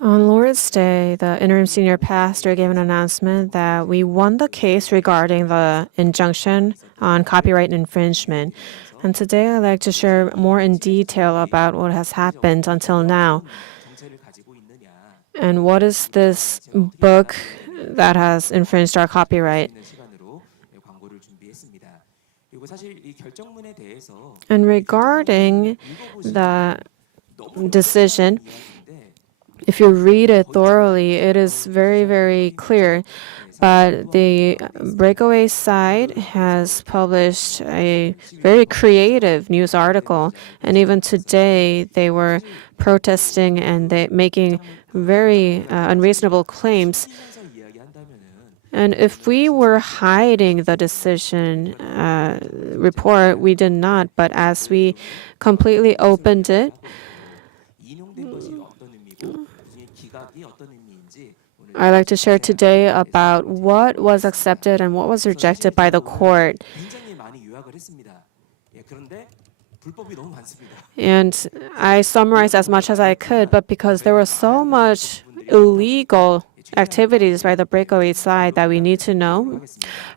On Lord's Day, the interim senior pastor gave an announcement that we won the case regarding the injunction on copyright infringement. And today I'd like to share more in detail about what has happened until now. And what is this book that has infringed our copyright? And regarding the decision, if you read it thoroughly, it is very, very clear. But the Breakaway side has published a very creative news article. And even today, they were protesting and making very unreasonable claims. And if we were hiding the decision report, we did not. But as we completely opened it, I'd like to share today about what was accepted and what was rejected by the court. And I summarized as much as I could, but because there was so much illegal activities by the Breakaway side that we need to know,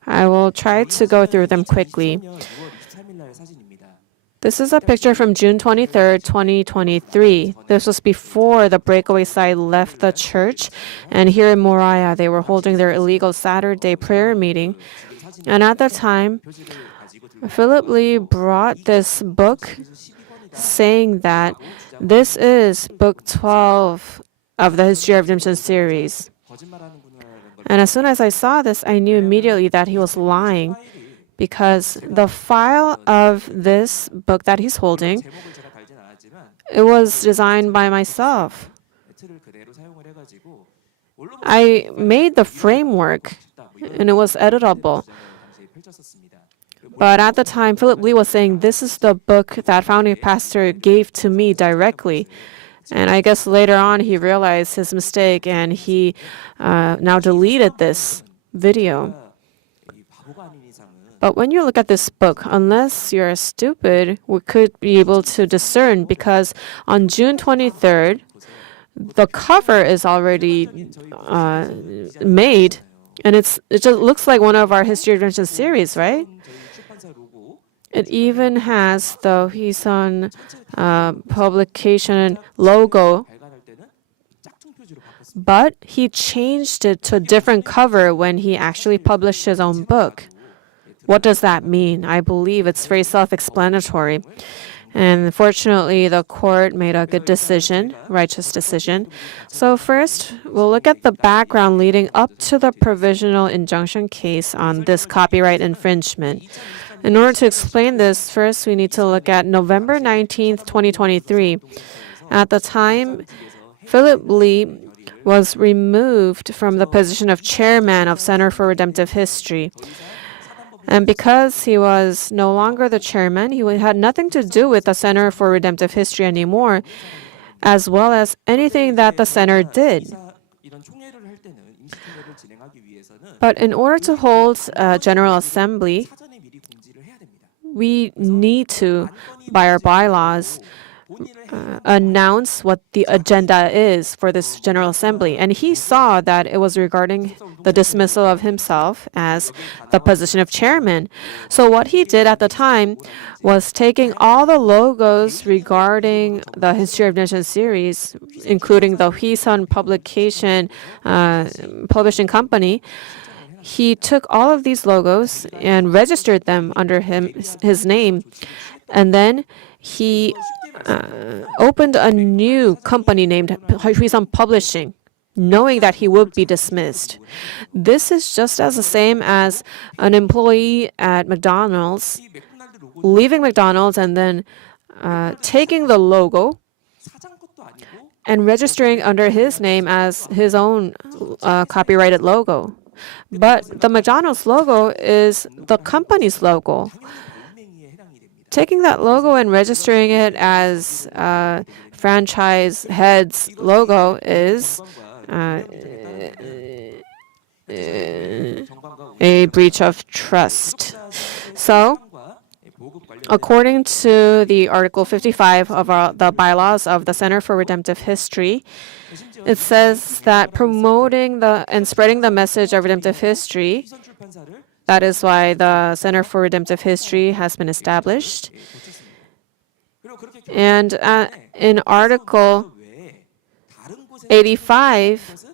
I will try to go through them quickly. This is a picture from June 23rd, 2023. This was before the Breakaway side left the church. And here in Moriah, they were holding their illegal Saturday prayer meeting. And at the time, Philip Lee brought this book saying that this is book 12 of the History of Redemption series. And as soon as I saw this, I knew immediately that he was lying, because the file of this book that he's holding, it was designed by myself. I made the framework, and it was editable. But at the time, Philip Lee was saying, this is the book that founding pastor gave to me directly. And I guess later on, he realized his mistake, and he now deleted this video. But when you look at this book, unless you're stupid, we could be able to discern, because on June 23rd, the cover is already made, and it just looks like one of our History of Redemption series, right? It even has the Hison publication logo, but he changed it to a different cover when he actually published his own book. What does that mean? I believe it's very self-explanatory. And fortunately, the court made a good decision, righteous decision. So first, we'll look at the background leading up to the provisional injunction case on this copyright infringement. In order to explain this, first we need to look at November 19th, 2023. At the time, Philip Lee was removed from the position of chairman of Center for Redemptive History. And because he was no longer the chairman, he had nothing to do with the Center for Redemptive History anymore, as well as anything that the center did. But in order to hold a General Assembly, we need to, by our bylaws, announce what the agenda is for this General Assembly. And he saw that it was regarding the dismissal of himself as the position of chairman. So what he did at the time was taking all the logos regarding the History of Redemption series, including the Hison publication publishing company. He took all of these logos and registered them under his name. And then he opened a new company named Hison Publishing, knowing that he would be dismissed. This is just as the same as an employee at McDonald's leaving McDonald's and then taking the logo and registering under his name as his own copyrighted logo. But the McDonald's logo is the company's logo. Taking that logo and registering it as franchise head's logo is a breach of trust. So according to the Article 55 of the bylaws of the Center for Redemptive History, it says that promoting and spreading the message of redemptive history, that is why the Center for Redemptive History has been established. And in Article 85,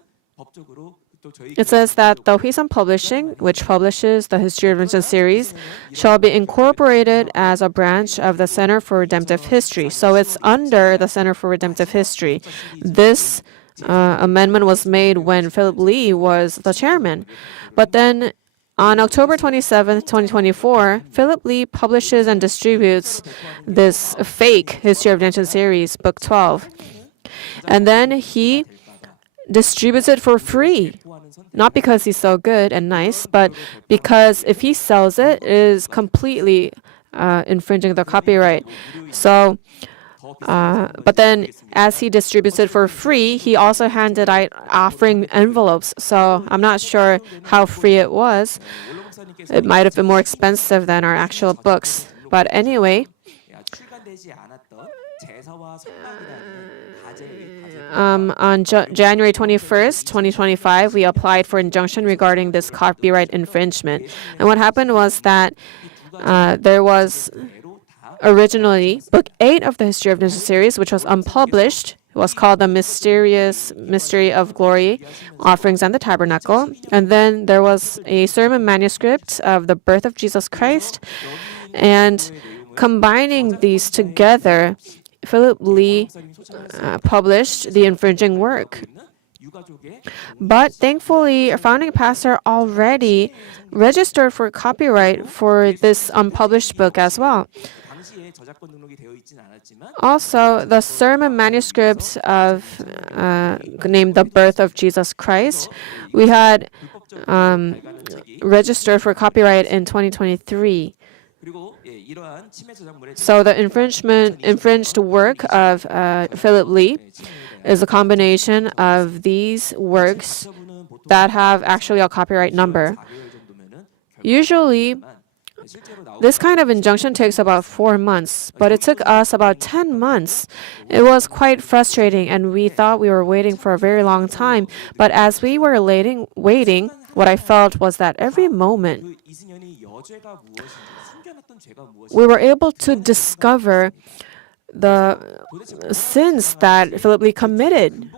it says that the Huisan Publishing, which publishes the History of Religion series, shall be incorporated as a branch of the Center for Redemptive History. So it's under the Center for Redemptive History. This amendment was made when Philip Lee was the chairman. But then on October 27, 2024, Philip Lee publishes and distributes this fake History of Religion series, Book 12. And then he distributes it for free. Not because he's so good and nice, but because if he sells it, it is completely infringing the copyright. So, but then as he distributes it for free, he also handed out offering envelopes. So I'm not sure how free it was. It might have been more expensive than our actual books. But anyway, on January 21st, 2025, we applied for injunction regarding this copyright infringement. And what happened was that there was originally Book 8 of the History of Religion series, which was unpublished. It was called The Mysterious Mystery of Glory, Offerings and the Tabernacle. And then there was a sermon manuscript of the birth of Jesus Christ. And combining these together, Philip Lee published the infringing work. But thankfully, our founding pastor already registered for copyright for this unpublished book as well. Also, the sermon manuscripts of named The Birth of Jesus Christ, we had registered for copyright in 2023. So the infringed work of Philip Lee is a combination of these works that have actually a copyright number. Usually, this kind of injunction takes about 4 months, but it took us about 10 months. It was quite frustrating, and we thought we were waiting for a very long time. But as we were waiting, what I felt was that every moment, we were able to discover the sins that Philip Lee committed.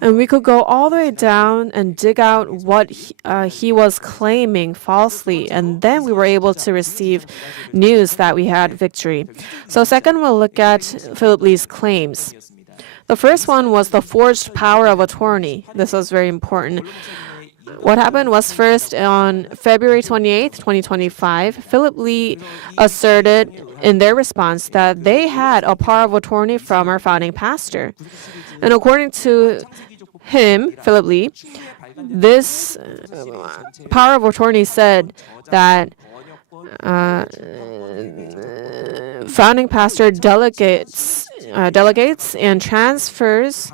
And we could go all the way down and dig out what he was claiming falsely. And then we were able to receive news that we had victory. So second, we'll look at Philip Lee's claims. The first one was the forged power of attorney. This was very important. What happened was first on February 28, 2025, Philip Lee asserted in their response that they had a power of attorney from our founding pastor. And according to him, Philip Lee, this power of attorney said that founding pastor delegates and transfers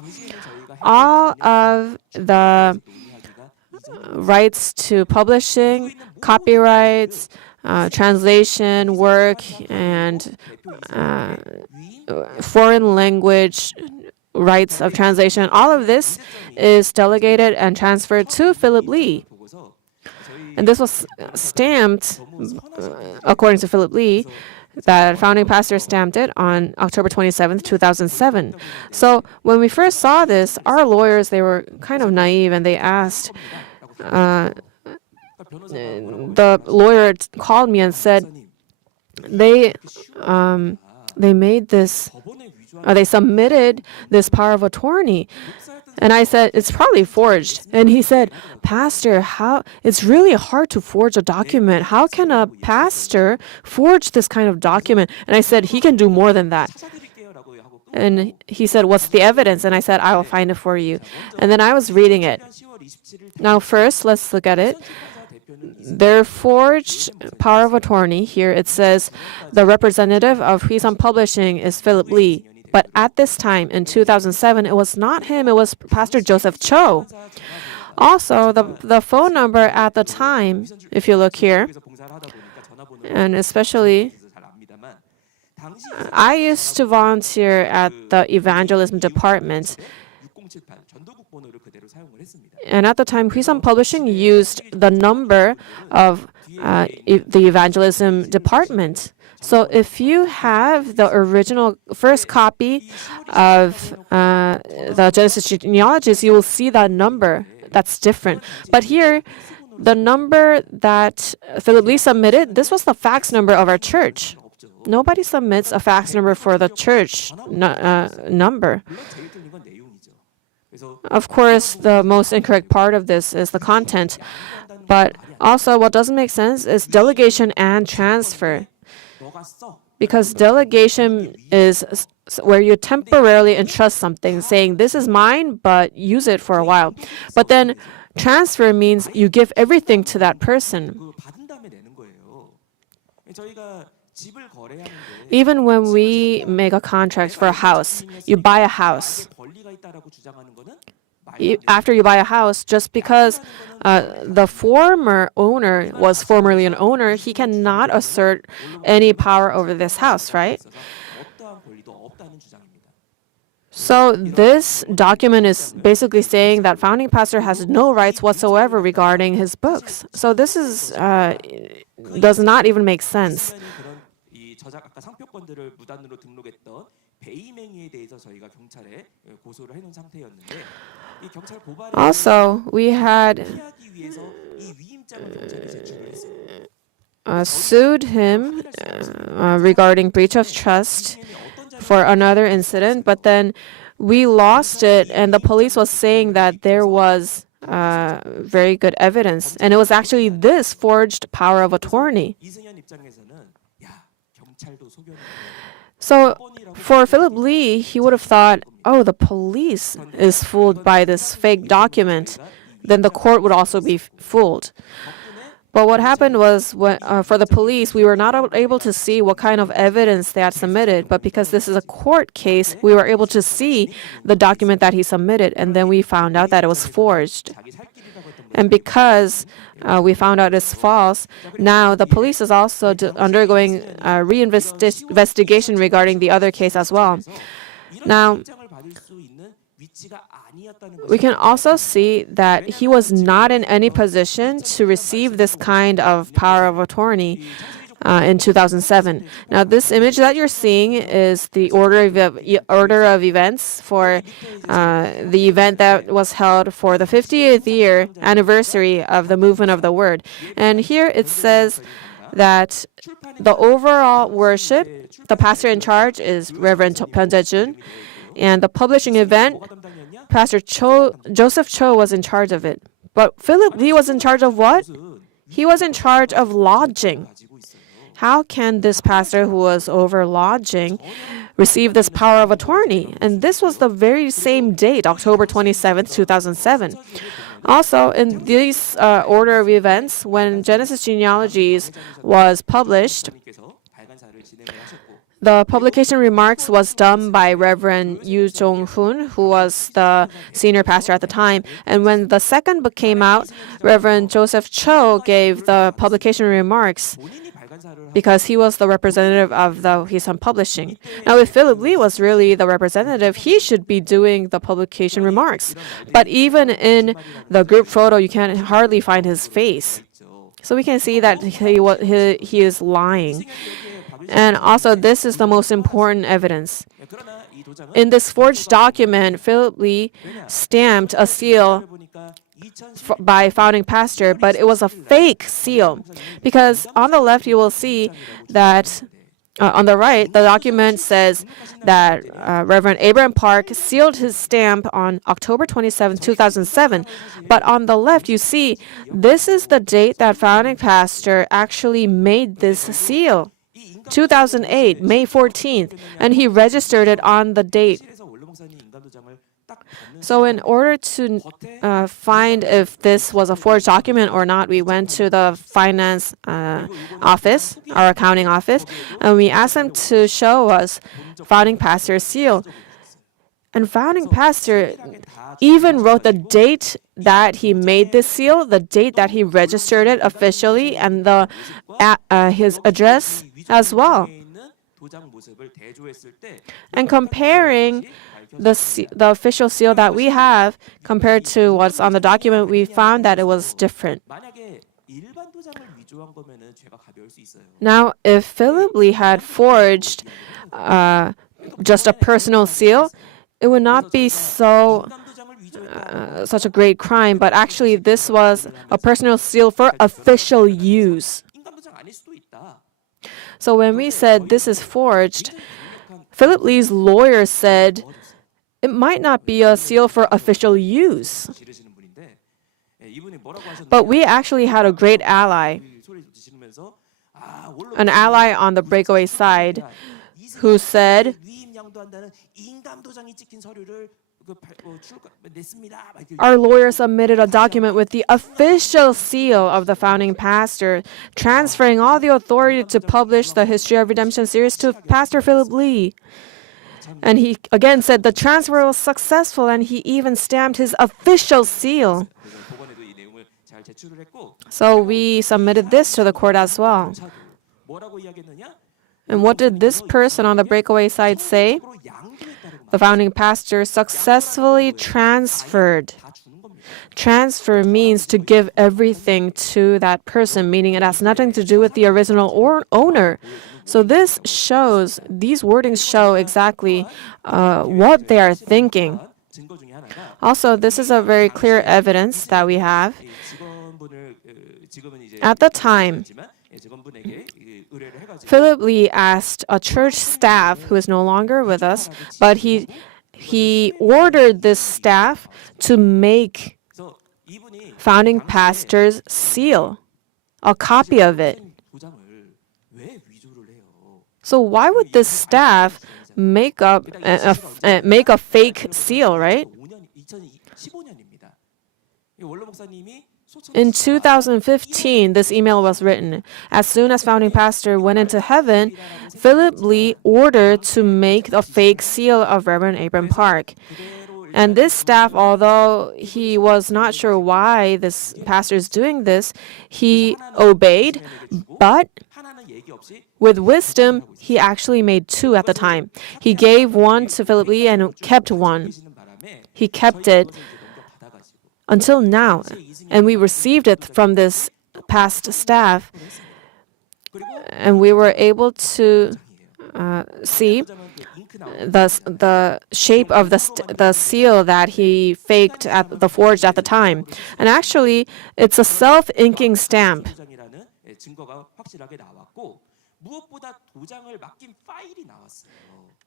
all of the rights to publishing, copyrights, translation work, and foreign language rights of translation. All of this is delegated and transferred to Philip Lee. And this was stamped, according to Philip Lee, that founding pastor stamped it on October 27, 2007. So when we first saw this, our lawyers, they were kind of naive, and they asked, the lawyer called me and said, they made this, they submitted this power of attorney. And I said, it's probably forged. And he said, Pastor, it's really hard to forge a document. How can a pastor forge this kind of document? And I said, he can do more than that. And he said, what's the evidence? And I said, I will find it for you. And then I was reading it. Now first, let's look at it. Their forged power of attorney, here it says, the representative of Huisan Publishing is Philip Lee. But at this time, in 2007, it was not him, it was Pastor Joseph Cho. Also, the phone number at the time, if you look here, and especially I used to volunteer at the evangelism department. And at the time, Hwisun Publishing used the number of the evangelism department. So if you have the original first copy of the Genesis genealogies, you will see that number that's different. But here, the number that Philip Lee submitted, this was the fax number of our church. Nobody submits a fax number for the church number. Of course, the most incorrect part of this is the content. But also, what doesn't make sense is delegation and transfer. Because delegation is where you temporarily entrust something, saying, this is mine, but use it for a while. But then transfer means you give everything to that person. Even when we make a contract for a house, you buy a house. After you buy a house, just because the former owner was formerly an owner, he cannot assert any power over this house, right? So this document is basically saying that founding pastor has no rights whatsoever regarding his books. So this is does not even make sense. Also, we had sued him regarding breach of trust for another incident, but then we lost it, and the police was saying that there was very good evidence, and it was actually this forged power of attorney. So for Philip Lee, he would have thought, oh, the police is fooled by this fake document. Then the court would also be fooled. But what happened was, for the police, we were not able to see what kind of evidence they had submitted. But because this is a court case, we were able to see the document that he submitted. And then we found out that it was forged. And because we found out it's false, now the police is also undergoing a reinvestigation regarding the other case as well. Now, we can also see that he was not in any position to receive this kind of power of attorney in 2007. Now, this image that you're seeing is the order of events for the event that was held for the 50th year anniversary of the movement of the Word. And here it says that the overall worship, the pastor in charge is Reverend Pyung Jae-jun, and the publishing event, Pastor Joseph Cho was in charge of it. But Philip Lee was in charge of what? He was in charge of lodging. How can this pastor who was over lodging receive this power of attorney? And this was the very same date, October 27th, 2007. Also, in this order of events, when Genesis Genealogies was published, the publication remarks was done by Reverend Yu Jong-hoon, who was the senior pastor at the time. And when the second book came out, Reverend Joseph Cho gave the publication remarks because he was the representative of the Hwisun Publishing. Now, if Philip Lee was really the representative, he should be doing the publication remarks. But even in the group photo, you can hardly find his face. So we can see that he is lying. And also, this is the most important evidence. In this forged document, Philip Lee stamped a seal by founding pastor, but it was a fake seal. Because on the left, you will see that on the right, the document says that Reverend Abraham Park sealed his stamp on October 27, 2007. But on the left, you see this is the date that founding pastor actually made this seal. 2008, May 14th, and he registered it on the date. So in order to find if this was a forged document or not, we went to the finance office, our accounting office, and we asked them to show us founding pastor's seal. And founding pastor even wrote the date that he made this seal, the date that he registered it officially, and his address as well. And comparing the official seal that we have compared to what's on the document, we found that it was different. Now, if Philip Lee had forged just a personal seal, it would not be such a great crime, but actually this was a personal seal for official use. So when we said this is forged, Philip Lee's lawyer said it might not be a seal for official use. But we actually had a great ally, an ally on the breakaway side, who said, our lawyer submitted a document with the official seal of the founding pastor, transferring all the authority to publish the History of Redemption series to Pastor Philip Lee. And he again said the transfer was successful, and he even stamped his official seal. So we submitted this to the court as well. And what did this person on the breakaway side say? The founding pastor successfully transferred. Transfer means to give everything to that person, meaning it has nothing to do with the original owner. So these wordings show exactly what they are thinking. Also, this is a very clear evidence that we have. At the time, Philip Lee asked a church staff who is no longer with us, but he ordered this staff to make founding pastor's seal, a copy of it. So why would this staff make a fake seal, right? In 2015, this email was written. As soon as founding pastor went into heaven, Philip Lee ordered to make a fake seal of Reverend Abram Park. And this staff, although he was not sure why this pastor is doing this, he obeyed, but with wisdom, he actually made two at the time. He gave one to Philip Lee and kept one. He kept it until now. And we received it from this past staff. And we were able to see the shape of the seal that he forged at the time. And actually, it's a self-inking stamp.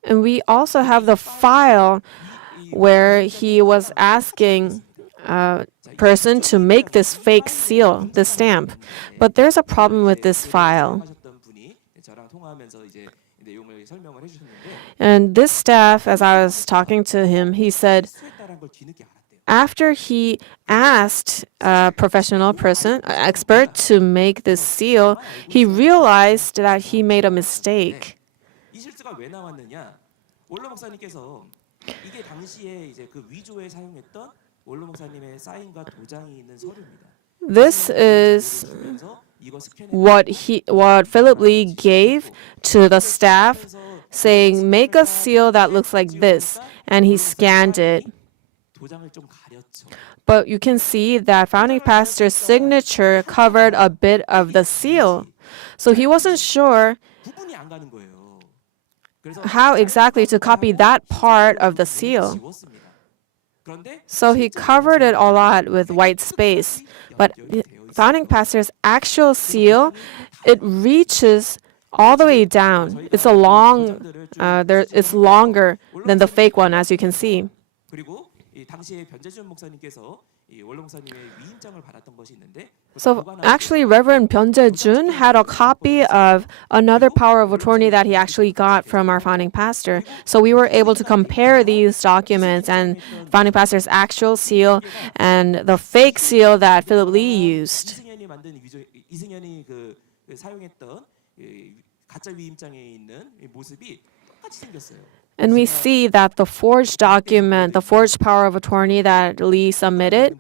And we also have the file where he was asking a person to make this fake seal, this stamp. But there's a problem with this file. And this staff, as I was talking to him, he said, after he asked a professional person, an expert, to make this seal, he realized that he made a mistake. This is what Philip Lee gave to the staff, saying, make a seal that looks like this, and he scanned it. But you can see that founding pastor's signature covered a bit of the seal. So he wasn't sure how exactly to copy that part of the seal. So he covered it a lot with white space. But founding pastor's actual seal, it reaches all the way down. It's it's longer than the fake one, as you can see. So actually, Reverend Byun Jae-jun had a copy of another power of attorney that he actually got from our founding pastor. So we were able to compare these documents and founding pastor's actual seal and the fake seal that Philip Lee used. And we see that the forged document, the forged power of attorney that Lee submitted,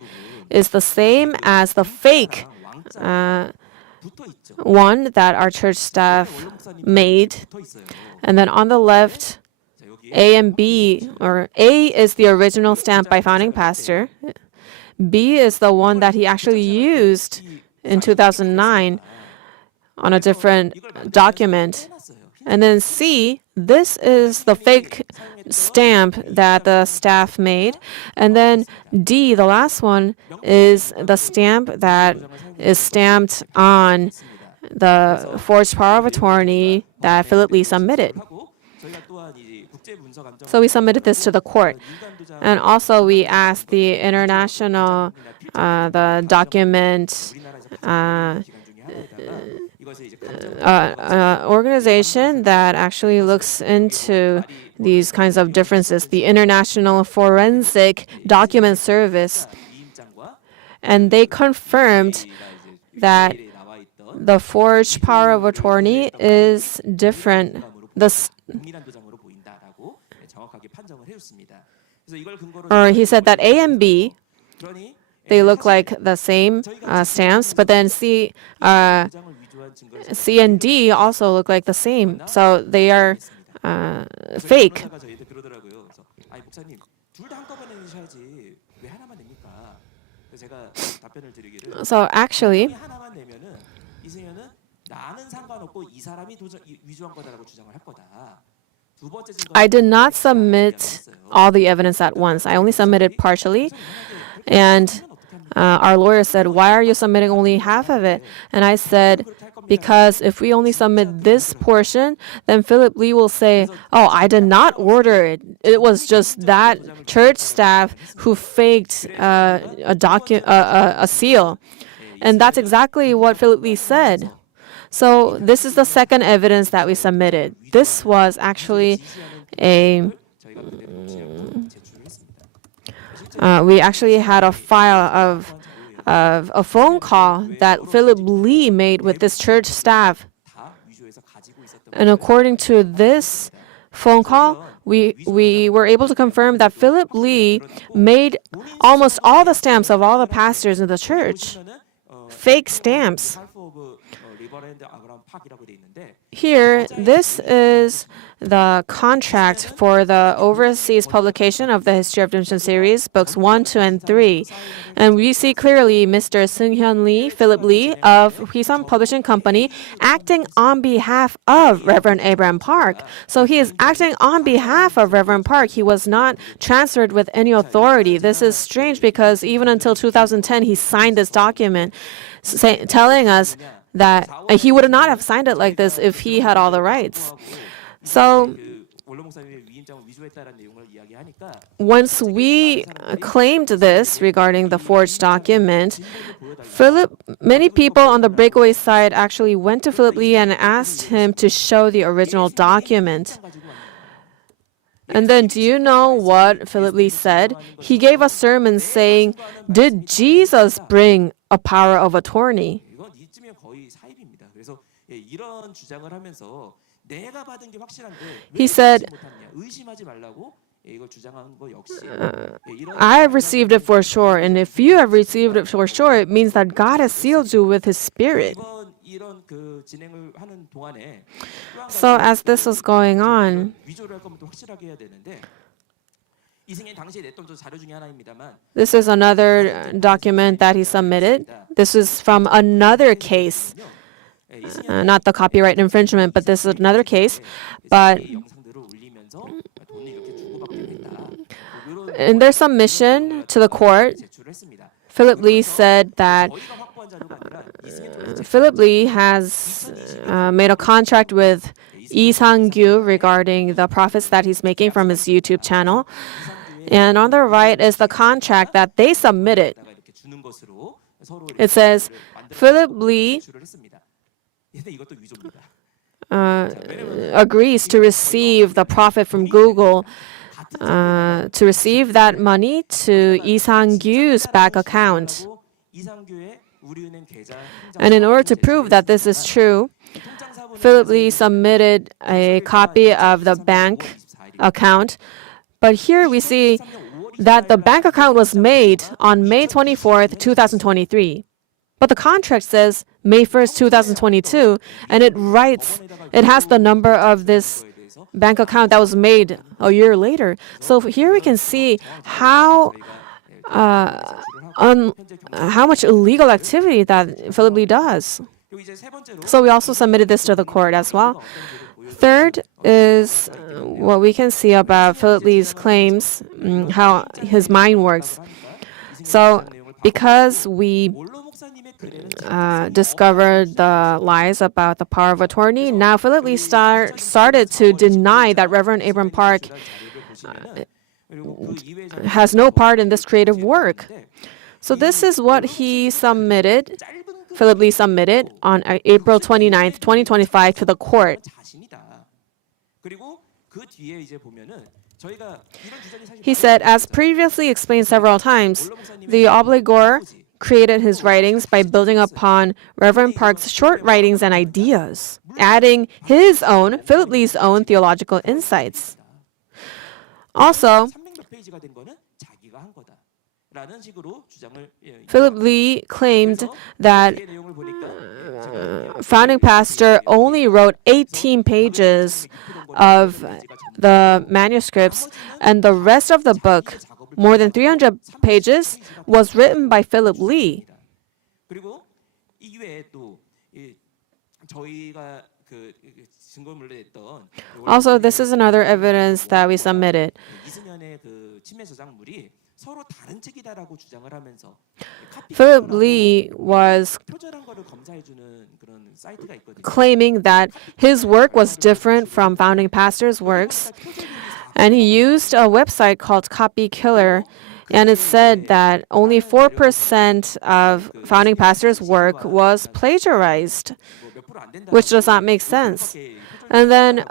is the same as the fake one that our church staff made. And then on the left, A and B, or A is the original stamp by founding pastor. B is the one that he actually used in 2009 on a different document. And then C, this is the fake stamp that the staff made. And then D, the last one, is the stamp that is stamped on the forged power of attorney that Philip Lee submitted. So we submitted this to the court. And also we asked the international, the document, organization that actually looks into these kinds of differences, the International Forensic Document Service. And they confirmed that the forged power of attorney is different. Or he said that A and B, they look like the same stamps, but then C and D also look like the same. So they are fake. So actually, I did not submit all the evidence at once. I only submitted partially. And our lawyer said, "Why are you submitting only half of it?" And I said, because if we only submit this portion, then Philip Lee will say, "Oh, I did not order it. It was just that church staff who faked a seal." And that's exactly what Philip Lee said. So this is the second evidence that we submitted. This was actually we actually had a file of a phone call that Philip Lee made with this church staff. And according to this phone call, we were able to confirm that Philip Lee made almost all the stamps of all the pastors in the church. Fake stamps. Here, this is the contract for the overseas publication of the History of Redemption series, books 1, 2, and 3. And we see clearly Mr. Seung-hyun Lee, Philip Lee of Hwisun Publishing Company, acting on behalf of Reverend Abraham Park. So he is acting on behalf of Reverend Park. He was not transferred with any authority. This is strange because even until 2010, he signed this document telling us that he would not have signed it like this if he had all the rights. So once we claimed this regarding the forged document, many people on the breakaway side actually went to Philip Lee and asked him to show the original document. And then do you know what Philip Lee said? He gave a sermon saying, "Did Jesus bring a power of attorney?" He said, "I have received it for sure, and if you have received it for sure, it means that God has sealed you with His Spirit." So as this was going on, this is another document that he submitted. This is from another case. Not the copyright infringement, but this is another case. But in their submission to the court, Philip Lee said that Philip Lee has made a contract with Lee Sang-gyu regarding the profits that he's making from his YouTube channel. And on the right is the contract that they submitted. It says, Philip Lee agrees to receive the profit from Google, to receive that money to Lee Sang-gyu's bank account. And in order to prove that this is true, Philip Lee submitted a copy of the bank account. But here we see that the bank account was made on May 24th, 2023. But the contract says May 1st, 2022, and it has the number of this bank account that was made a year later. So here we can see how much illegal activity that Philip Lee does. So we also submitted this to the court as well. Third is what we can see about Philip Lee's claims, how his mind works. So because we discovered the lies about the power of attorney, now Philip Lee started to deny that Reverend Abram Park has no part in this creative work. So this is what Philip Lee submitted on April 29th, 2025 to the court. He said, as previously explained several times, the obligor created his writings by building upon Reverend Park's short writings and ideas, adding Philip Lee's own theological insights. Also, Philip Lee claimed that founding pastor only wrote 18 pages of the manuscripts, and the rest of the book, more than 300 pages, was written by Philip Lee. Also, this is another evidence that we submitted. Philip Lee was claiming that his work was different from founding pastors' works, and he used a website called Copy Killer, and it said that only 4% of founding pastors' work was plagiarized, which does not make sense. And then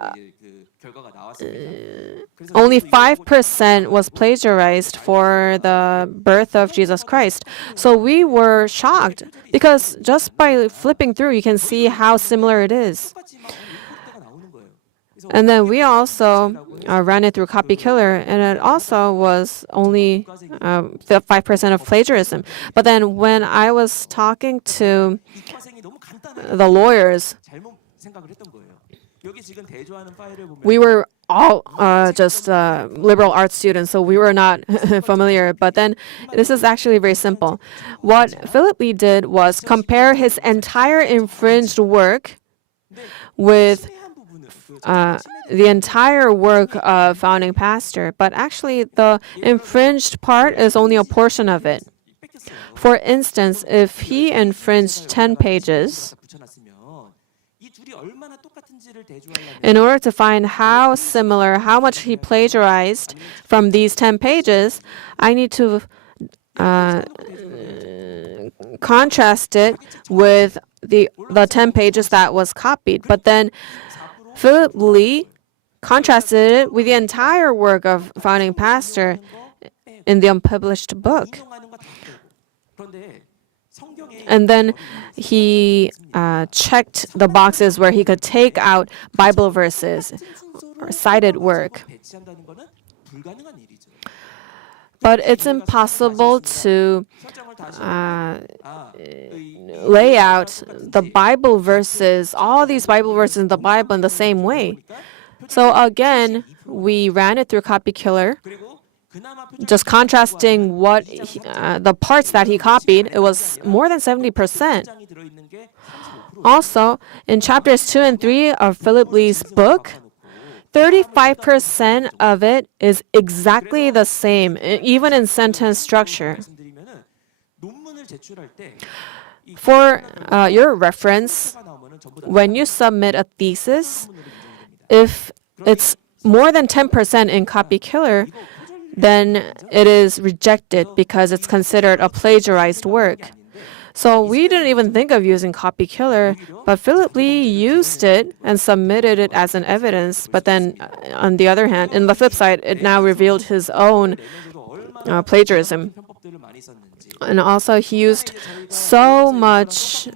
only 5% was plagiarized for the birth of Jesus Christ. So we were shocked because just by flipping through, you can see how similar it is. And then we also ran it through Copy Killer, and it also was only the 5% of plagiarism. But then when I was talking to the lawyers, we were all just liberal arts students, so we were not familiar. But then this is actually very simple. What Philip Lee did was compare his entire infringed work with the entire work of founding pastor, but actually the infringed part is only a portion of it. For instance, if he infringed 10 pages, in order to find how much he plagiarized from these 10 pages, I need to contrast it with the 10 pages that was copied. But then Philip Lee contrasted it with the entire work of founding pastor in the unpublished book. And then he checked the boxes where he could take out Bible verses or cited work. But it's impossible to lay out the Bible verses, all these Bible verses in the Bible in the same way. So again, we ran it through Copy Killer, just contrasting the parts that he copied. It was more than 70%. Also, in chapters 2 and 3 of Philip Lee's book, 35% of it is exactly the same, even in sentence structure. For your reference, when you submit a thesis, if it's more than 10% in Copy Killer, then it is rejected because it's considered a plagiarized work. So we didn't even think of using Copy Killer, but Philip Lee used it and submitted it as an evidence. But then, on the other hand, in the flip side, it now revealed his own plagiarism. And also, he used so much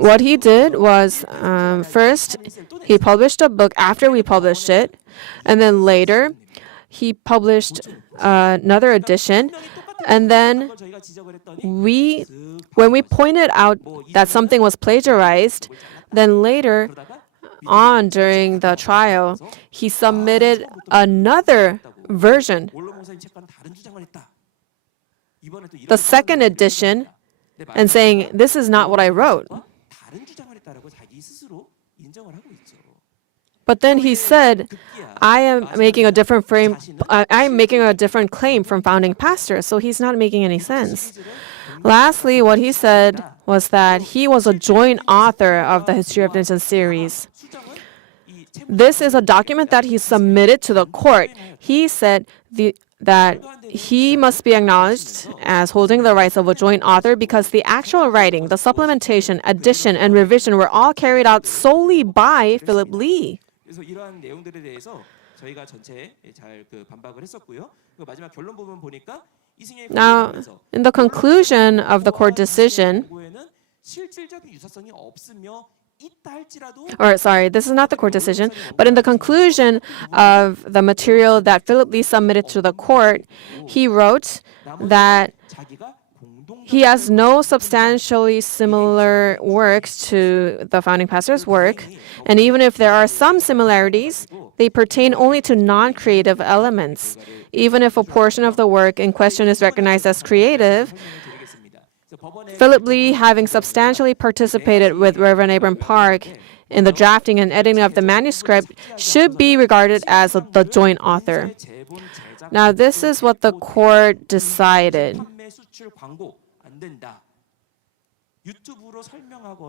what he did was, first, he published a book after we published it, and then later, he published another edition. And then when we pointed out that something was plagiarized, then later on during the trial, he submitted another version, the second edition, and saying, this is not what I wrote. But then he said, I am making a different claim from founding pastor, so he's not making any sense. Lastly, what he said was that he was a joint author of the History of Nations series. This is a document that he submitted to the court. He said that he must be acknowledged as holding the rights of a joint author because the actual writing, the supplementation, addition, and revision were all carried out solely by Philip Lee. 그래서 이러한 내용들에 대해서 저희가 전체 잘 반박을 했었고요. 마지막 결론 부분 보니까 이승엽이 Now, in the conclusion of the court decision, 실질적인 유사성이 없으며 있다 할지라도 or sorry, this is not the court decision, but in the conclusion of the material that Philip Lee submitted to the court, he wrote that he has no substantially similar works to the founding pastor's work, and even if there are some similarities, they pertain only to non-creative elements. Even if a portion of the work in question is recognized as creative, Philip Lee, having substantially participated with Reverend Abram Park in the drafting and editing of the manuscript, should be regarded as the joint author. Now, this is what the court decided.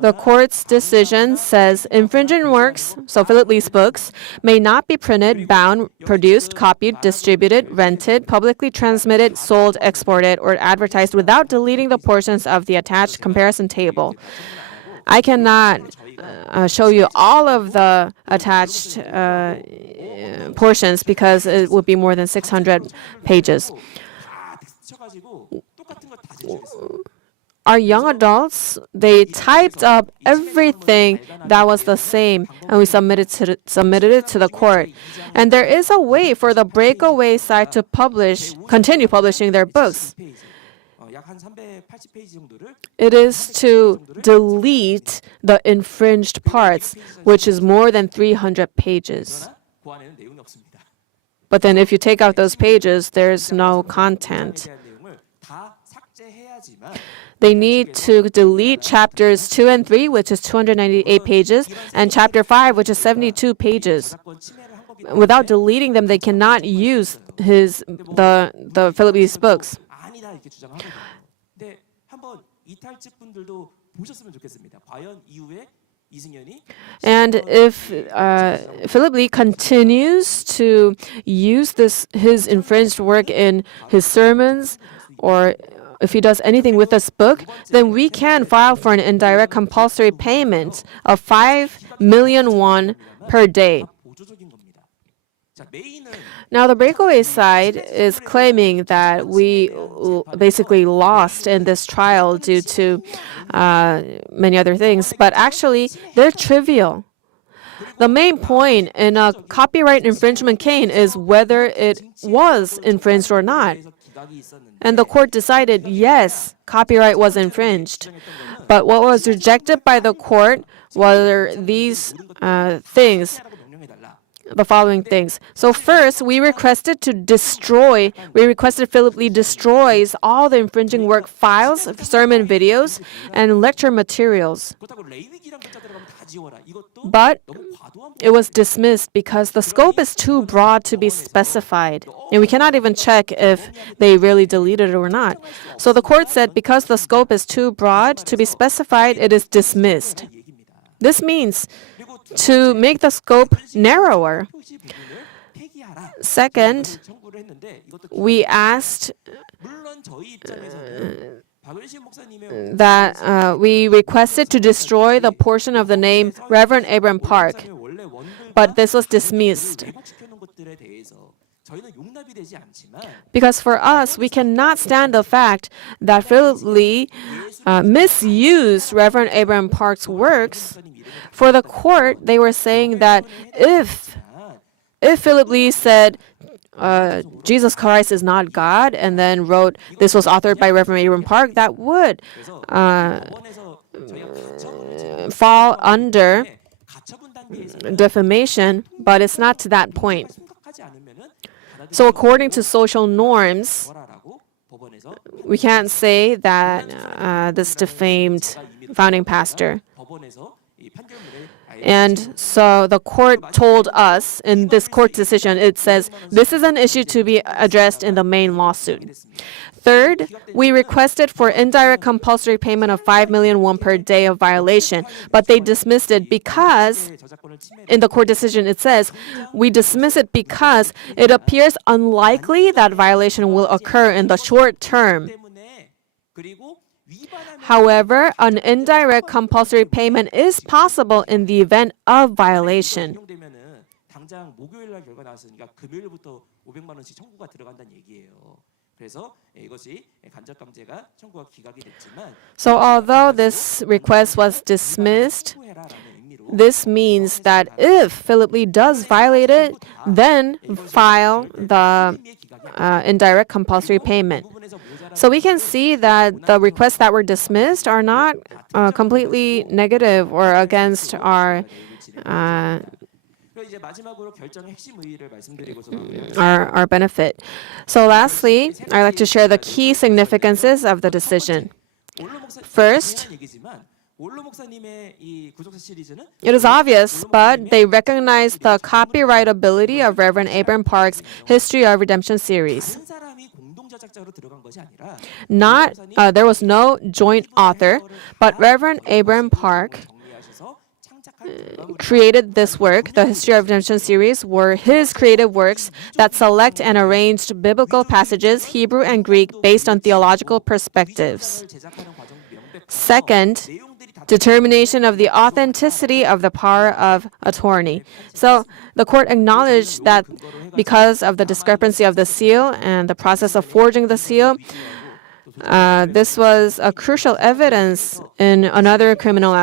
The court's decision says infringing works, so Philip Lee's books, may not be printed, bound, produced, copied, distributed, rented, publicly transmitted, sold, exported, or advertised without deleting the portions of the attached comparison table. I cannot show you all of the attached portions because it would be more than 600 pages. Our young adults, they typed up everything that was the same, and we submitted it to the court. And there is a way for the breakaway side to continue publishing their books. It is to delete the infringed parts, which is more than 300 pages. But then if you take out those pages, there's no content. They need to delete chapters 2 and 3, which is 298 pages, and chapter 5, which is 72 pages. Without deleting them, they cannot use the Philip Lee's books. And if Philip Lee continues to use his infringed work in his sermons, or if he does anything with this book, then we can file for an indirect compulsory payment of 5 million won per day. Now, the breakaway side is claiming that we basically lost in this trial due to many other things, but actually, they're trivial. The main point in a copyright infringement case is whether it was infringed or not. And the court decided, yes, copyright was infringed. But what was rejected by the court were these things, the following things. So first, we requested Philip Lee destroys all the infringing work files, sermon videos, and lecture materials. But it was dismissed because the scope is too broad to be specified. And we cannot even check if they really deleted it or not. So the court said because the scope is too broad to be specified, it is dismissed. This means to make the scope narrower. Second, we asked that we requested to destroy the portion of the name Reverend Abram Park, but this was dismissed. Because for us, we cannot stand the fact that Philip Lee misused Reverend Abram Park's works. For the court, they were saying that if Philip Lee said, Jesus Christ is not God, and then wrote this was authored by Reverend Abram Park, that would 그래서 법원에서 저희가 가처분을 fall under 제기했는데 가처분 단계에서는 defamation, but it's not to that point. 심각하지 않으면은 So according to social norms, 뭐라라고 법원에서 we can't say that this defamed founding pastor. 법원에서 이 판결문을 아예 And so the court told us in this court decision, it says this is an issue to be addressed in the main lawsuit. Third, we requested for indirect compulsory payment of 5 million won per day of violation, but they dismissed it because 저작권을 침해 in the court decision it says we dismiss it because it appears unlikely that violation will occur in the short term. 때문에 그리고 위반하면 However, an indirect compulsory payment is possible in the event of violation. 인용되면은 당장 목요일 날 결과 나왔으니까 금요일부터 500만 원씩 청구가 들어간다는 얘기예요. 그래서 이것이 간접감제가 청구가 기각이 됐지만 So although this request was dismissed, 청구해라라는 의미로 this means that if Philip Lee does violate it, then file the indirect compulsory payment. 부분에서 모자란 So we can see that the requests that were dismissed are not completely negative or against our 그리고 이제 마지막으로 결정의 핵심 의의를 말씀드리고서 our benefit. So lastly, I'd like to share the key significances of the decision. 올로 목사 First, 당연한 얘기지만 올로 목사님의 이 구속사 시리즈는 it is obvious, but they recognize the copyrightability of Reverend Abram Park's History of Redemption series. 한 사람이 공동 저작자로 들어간 것이 아니라 There was no joint author, but Reverend Abram Park 정리하셔서 창작한 created this work. The History of Redemption series were his creative works that select and arranged biblical passages, Hebrew and Greek, based on theological perspectives. 제작하는 과정 명백해서 Second, 내용들이 다 determination of the authenticity of the power of attorney. So the court acknowledged that because of the discrepancy of the seal and the process of forging the seal, this was a crucial evidence in another criminal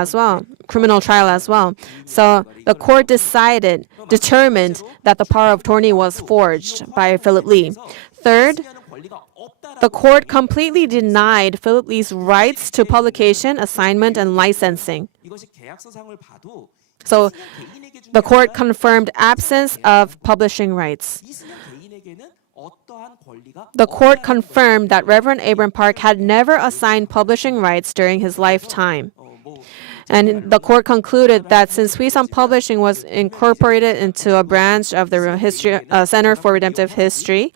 trial as well. So the court determined that the power of attorney was forged by Philip Lee. Third, 하는 권리가 없다라는 the court completely denied Philip Lee's rights to publication, assignment, and licensing. 이것이 계약서상을 봐도 So 개인에게 준 the court confirmed absence of publishing rights. 이승현 개인에게는 어떠한 권리가 The court confirmed that Reverend Abram Park had never assigned publishing rights during his lifetime. 뭐 And the court concluded that since Huisan Publishing was incorporated into a branch of the Center for Redemptive History,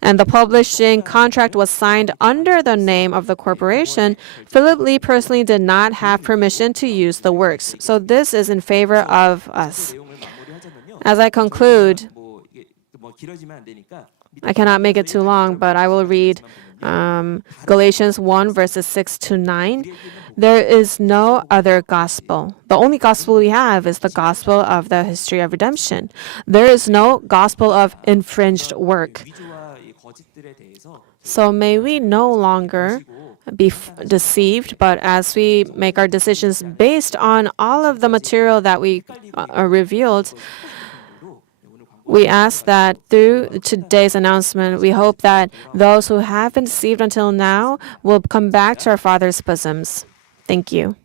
and the publishing contract was signed under the name of the corporation, Philip Lee personally did not have permission to use the works. So this is in favor of us. 내용을 마무리하자면요. As I conclude, 뭐 이게 뭐 길어지면 안 되니까 I cannot make it too long, but I will read Galatians 1, verses 6 to 9. There is no other gospel. The only gospel we have is the gospel of the history of redemption. There is no gospel of infringed work. 위조와 이 거짓들에 대해서 So may we no longer be deceived, but as we make our decisions based on all of the material that we revealed, we ask that through today's announcement, we hope that those who have been deceived until now will come back to our Father's bosoms. Thank you.